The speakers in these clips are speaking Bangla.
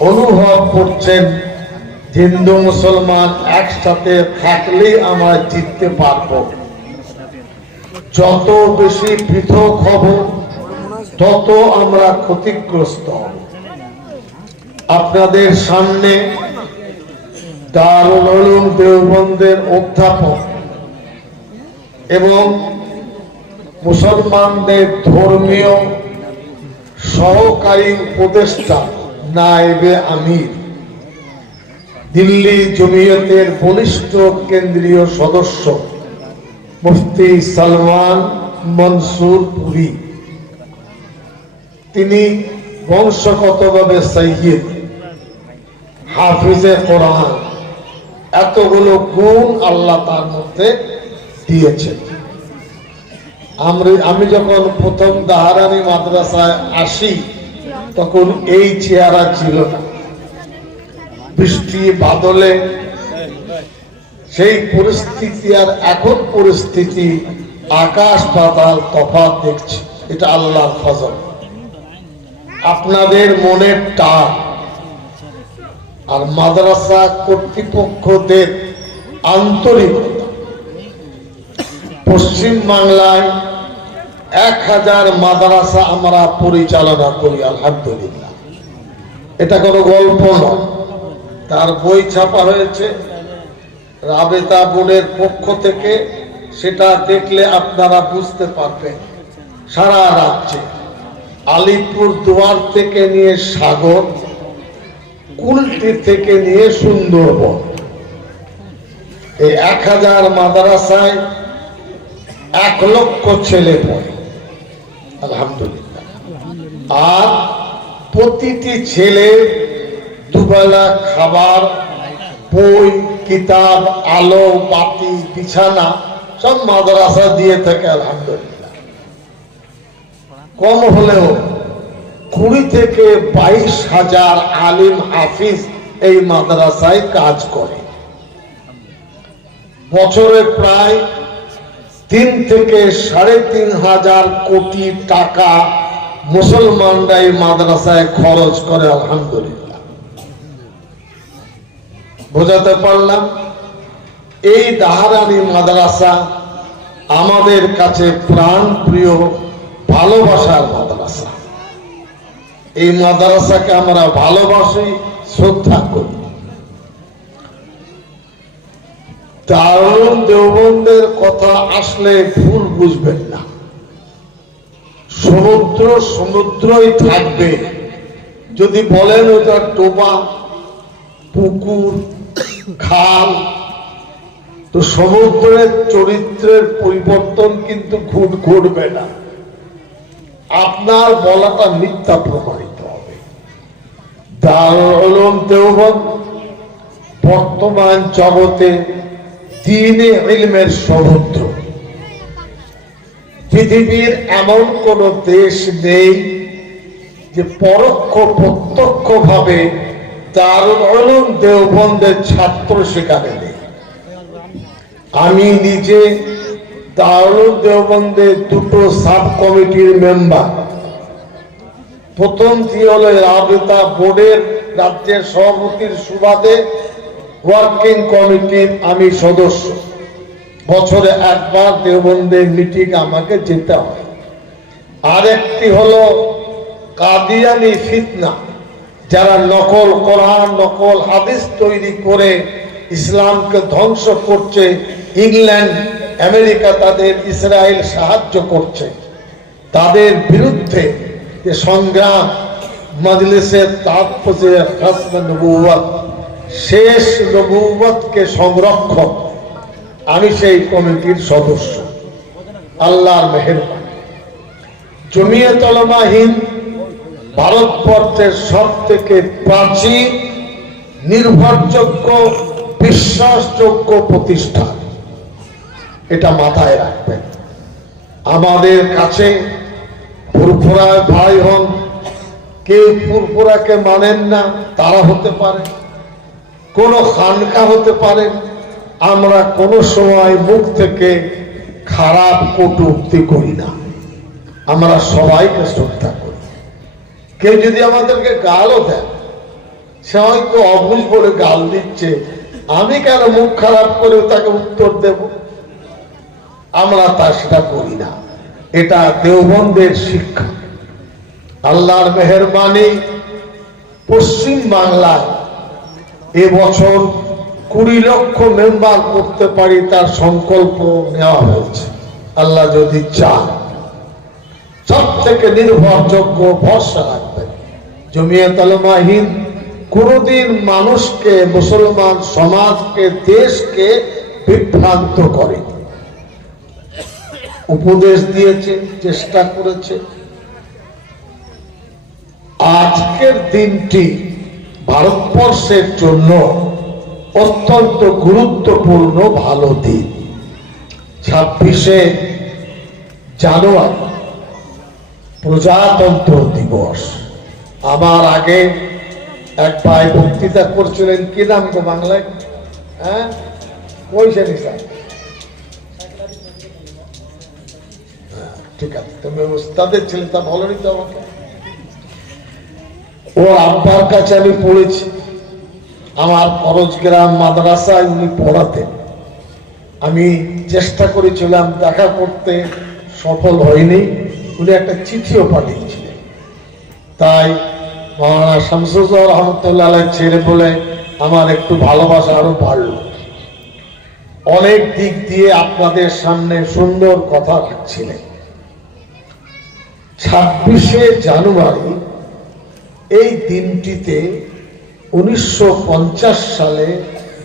অনুভব করছেন হিন্দু মুসলমান একসাথে থাকলেই আমরা জিততে পারব যত বেশি পৃথক হব, তত আমরা ক্ষতিগ্রস্ত। আপনাদের সামনে দারুল উলুম দেওবন্দের অধ্যাপক এবং মুসলমানদের ধর্মীয় সহকারী উপদেষ্টা নায়েবে আমির। দিল্লি জমিয়তের বলিষ্ঠ কেন্দ্রীয় সদস্য, মুফতি সালমান মনসুর পুরী। তিনি বংশগতভাবে সৈয়দ হাফিজে কোরআন। এতগুলো গুণ আল্লাহ তার মধ্যে দিয়েছেন। আমি যখন প্রথম দাহারানি মাদ্রাসায় আসি তখন এই চেহারা ছিল। বৃষ্টি, বাদলে। সেই পরিস্থিতি আর এখন পরিস্থিতি আকাশ পাতাল তফাৎ দেখছি। এটা আল্লাহর ফজল। আপনাদের মনের টান। আর মাদ্রাসা কর্তৃপক্ষদের আন্তরিকতা। পশ্চিম বাংলায় এক হাজার মাদ্রাসা আমরা পরিচালনা করি, আলহামদুলিল্লাহ। এটা কোনো গল্প নয় তার বই ছাপা হয়েছে। রাবেতা বোনের পক্ষ থেকে সেটা দেখলে আপনারা বুঝতে পারবেন। সারা রাজ্যে আলিপুর দুয়ার থেকে নিয়ে সাগর, কুলটি থেকে নিয়ে সুন্দরবন। এই এক হাজার মাদ্রাসায় এক লক্ষ ছেলে পড়ে। আলহামদুলিল্লাহ। আর প্রতিটি ছেলে দুবেলা খাবার, বই, কিতাব, আলো, বাতি, বিছানা সব মাদ্রাসা দিয়ে থাকে, আলহামদুলিল্লাহ। কম হলেও কুড়ি থেকে বাইশ হাজার আলিম হাফিজ এই মাদ্রাসায় কাজ করে। বছরে প্রায় তিন থেকে সাড়ে তিন হাজার কোটি টাকা মুসলমানরা এই মাদ্রাসায় খরচ করে, আলহামদুলিল্লাহ। বোঝাতে পারলাম? এই দাহারানি মাদ্রাসা আমাদের কাছে প্রাণ প্রিয়, ভালোবাসার মাদ্রাসা। এই মাদ্রাসাকে আমরা ভালোবাসি, শ্রদ্ধা করি। দারুণ কথা আসলে ভুল বুঝবেন না। সমুদ্র সমুদ্রই থাকবে। যদি বলেন ওটা টোবা পুকুর, খাল, তো সমুদ্রের চরিত্রের পরিবর্তন কিন্তু ঘুট ঘটবে না। আপনার বলাটা মিথ্যা প্রমাণিত হবে। উলুম দেওবন্দ, বর্তমান জগতে দিনে সমুদ্র। পৃথিবীর এমন কোন দেশ নেই যে পরোক্ষ প্রত্যক্ষ ভাবে দারুল উলুম দেওবন্দের ছাত্র সেখানে নেই। আমি নিজে দারুল দুটো সাব কমিটির মেম্বার প্রথমটি হলো রাবেতা বোর্ডের রাজ্যের সভাপতির সুবাদে ওয়ার্কিং কমিটির আমি সদস্য। বছরে একবার দেওবন্দের মিটিং আমাকে যেতে হয়। আরেকটি হলো কাদিয়ানি ফিতনা, যারা নকল কোরআন, নকল হাদিস তৈরি করে ইসলামকে ধ্বংস করছে, ইংল্যান্ড, আমেরিকা তাদের ইসরায়েল সাহায্য করছে। তাদের বিরুদ্ধে সংগ্রাম মজলিসের তাৎপর্য নবুয়াত শেষ নবুয়াতকে সংরক্ষণ আমি সেই কমিটির সদস্য। আল্লাহর মেহেরবানি। জমিয়ত আলমাহীন ভারতবর্ষের সব থেকে প্রাচীন, নির্ভরযোগ্য, বিশ্বাসযোগ্য প্রতিষ্ঠান। এটা মাথায় রাখবেন। আমাদের কাছে ফুরফুরায় ভাই হন, কেউ ফুরফুরাকে মানেন না, তারা হতে পারে। কোন খানকা হতে পারে। আমরা কোন সময় মুখ থেকে খারাপ কটুক্তি করি না। আমরা সবাইকে শ্রদ্ধা করি। কেউ যদি আমাদেরকে গালও দেন সে হয়তো অবুঝ বলে গাল দিচ্ছে, আমি কেন মুখ খারাপ করে তাকে উত্তর দেব? আমরা তা সেটা করি না। এটা দেওবন্দের শিক্ষা। আল্লাহর মেহরবানি পশ্চিম বাংলায় এবছর কুড়ি লক্ষ মেম্বার করতে পারি তার সংকল্প নেওয়া হয়েছে। আল্লাহ যদি চান সব থেকে নির্ভরযোগ্য ভরসা রাখবেন। জমিয়ত আলমাহিন কোনদিন মানুষকে, মুসলমান সমাজকে, দেশকে বিভ্রান্ত করে উপদেশ দিয়েছে, চেষ্টা করেছে। আজকের দিনটি ভারতবর্ষের জন্য অত্যন্ত গুরুত্বপূর্ণ ভালো দিন। ছাব্বিশে জানুয়ারি প্রজাতন্ত্র দিবস। আমার আগে এক ভাই বক্তৃতা করছিলেন কি নাম তো বাংলায়? হ্যাঁ? কইছে স্যার হ্যাঁ, ঠিক আছে। তুমি ওস্তাদের ছেলে তা বলনি তো আমাকে। ও আব্বার কাছে আমি পড়েছি। আমার করজগ্রাম মাদ্রাসায় উনি পড়াতেন। আমি চেষ্টা করেছিলাম দেখা করতে, সফল হয়নি। উনি একটা চিঠিও পাঠিয়েছিলেন। তাই মহারানা শামসুজ্জোহর রহমতুল্লাহ ছেলে বলে আমার একটু ভালোবাসা আরও বাড়ল। অনেক দিক দিয়ে আপনাদের সামনে সুন্দর কথা রাখছিলেন। ছাব্বিশে জানুয়ারি এই দিনটিতে উনিশশো পঞ্চাশ সালে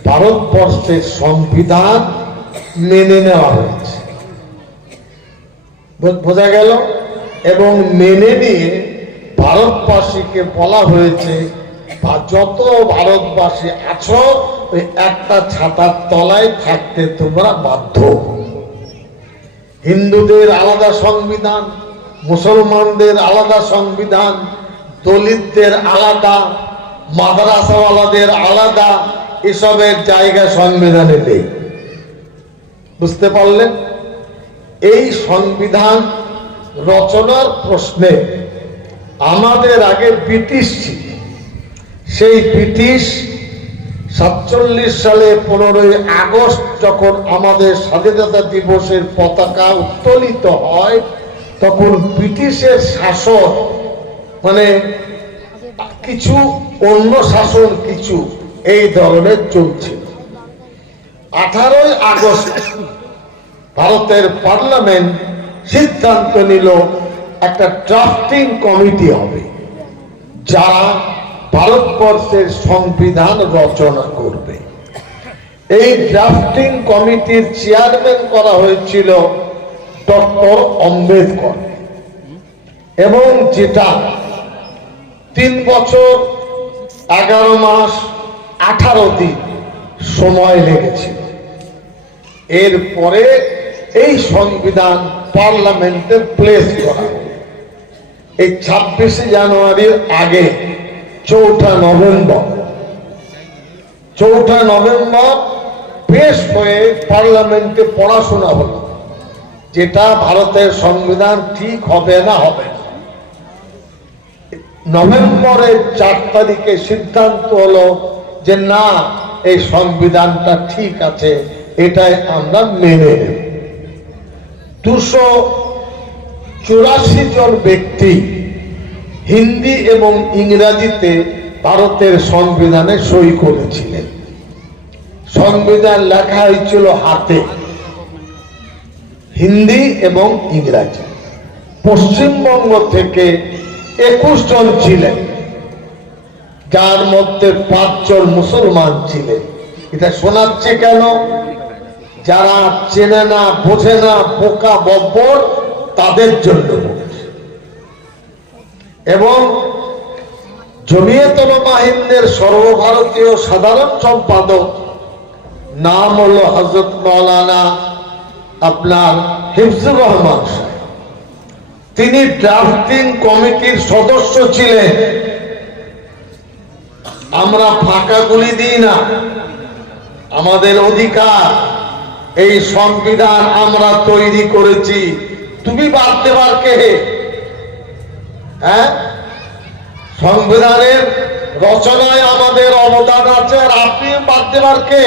ভারতবর্ষের সংবিধান মেনে নেওয়া হয়েছে। বোঝা গেল? এবং মেনে নিয়ে ভারতবাসীকে বলা হয়েছে, বা যত ভারতবাসী আছো, ওই একটা ছাতার তলায় থাকতে তোমরা বাধ্য। হিন্দুদের আলাদা সংবিধান, মুসলমানদের আলাদা সংবিধান দলিতদের আলাদা, মাদ্রাসাওয়ালাদের আলাদা, এসবের জায়গা সংবিধানে নেই। বুঝতে পারলেন? এই সংবিধান রচনার প্রশ্নে আমাদের আগে ব্রিটিশ ছিল। সেই ব্রিটিশ সাতচল্লিশ সালে পনেরোই আগস্ট যখন আমাদের স্বাধীনতা দিবসের পতাকা উত্তোলিত হয়, তখন ব্রিটিশের শাসন মানে কিছু অন্য শাসন কিছু এই ধরনের চলছিল আঠারোই আগস্ট ভারতের পার্লামেন্ট সিদ্ধান্ত নিল একটা ড্রাফটিং কমিটি হবে, যারা ভারতবর্ষের সংবিধান রচনা করবে। এই ড্রাফটিং কমিটির চেয়ারম্যান করা হয়েছিল ডক্টর আম্বেদকর এবং যেটা তিন বছর, এগারো মাস, আঠারো দিন সময় লেগেছিল এরপরে এই সংবিধান পার্লামেন্টে প্লেস করা এই ছাব্বিশে জানুয়ারির আগে চৌঠা নভেম্বর। চৌঠা নভেম্বর পেশ হয়ে পার্লামেন্টে পড়াশোনা হলো। যেটা ভারতের সংবিধান ঠিক হবে না হবে নভেম্বরের চার তারিখে সিদ্ধান্ত হলো যে না, এই সংবিধানটা ঠিক আছে, এটাই আমরা মেনে নেব। দুশো চুরাশি জন ব্যক্তি হিন্দি এবং ইংরাজিতে ভারতের সংবিধানে সই করেছিলেন। সংবিধান লেখা হয়েছিল হাতে। হিন্দি এবং ইংরাজি। পশ্চিমবঙ্গ থেকে একুশ জন ছিলেন যার মধ্যে পাঁচজন মুসলমান ছিলেন এটা শোনাচ্ছে কেন? যারা চেনে না, বোঝে না, বোকা, বব্বর, তাদের জন্য এবং জমিয়তল মাহিন্দের সর্বভারতীয় সাধারণ সম্পাদক নাম হলো হজরত মৌলানা আপনার হিফজুর রহমান সাহেব। তিনি ড্রাফটিং কমিটির সদস্য ছিলেন। আমরা ফাঁকা গুলি দিই না। আমাদের অধিকার, এই সংবিধান আমরা তৈরি করেছি। তুমি বাদ দেবার কে? হ্যাঁ? সংবিধানের রচনায় আমাদের অবদান আছে আর আপনি বাদ দেবার কে?